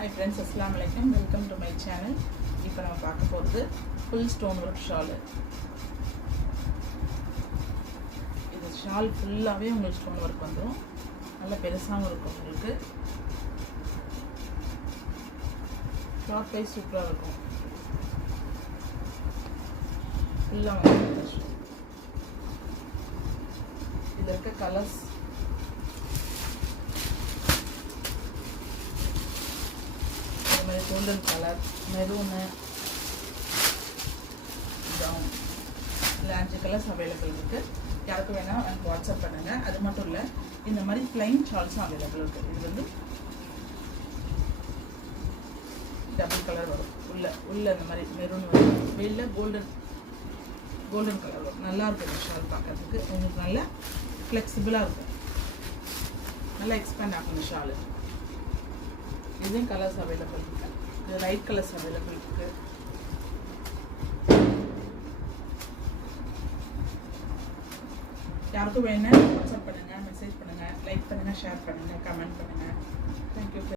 Hi friends, Assalamu alaikum. Welcome to my channel. இப்போ நம்ம பார்க்க போகிறது full stone work shawl. இது ஷால் ஃபுல்லாகவே உங்களுக்கு ஸ்டோன் ஒர்க் வந்துடும். நல்லா பெருசாகவும் இருக்கும். உங்களுக்கு கிளாத் வைஸ் சூப்பராக இருக்கும். ஃபுல்லாக வந்து இதில் இருக்க colours golden colour, maroon, brown, இல்லை 5 கலர்ஸ் அவைலபிள் இருக்குது. யாருக்கு வேணால் எனக்கு வாட்ஸ்அப் பண்ணுங்கள். அது மட்டும் இல்லை, இந்த மாதிரி ப்ளைன் ஷால்ஸும் அவைலபிள் இருக்குது. இது வந்து டபுள் கலர் வரும். உள்ள இந்த மாதிரி மெரூன் வரும், வெளில கோல்டன் கலர் வரும். நல்லாயிருக்கும் இந்த ஷால் பார்க்கறதுக்கு. உங்களுக்கு நல்லா ஃப்ளெக்சிபிளாக இருக்கும். நல்லா எக்ஸ்பேண்ட் ஆகும் இந்த ஷாலு. இதுவும் கலர்ஸ் அவைலபிள் இருக்குது. இது லைட் கலர்ஸ் அவைலபிள் இருக்குது. யாருக்கும் வேணும்னா வாட்ஸ்அப் பண்ணுங்கள், மெசேஜ் பண்ணுங்கள், லைக் பண்ணுங்கள், ஷேர் பண்ணுங்கள், கமெண்ட் பண்ணுங்கள். தேங்க்யூ.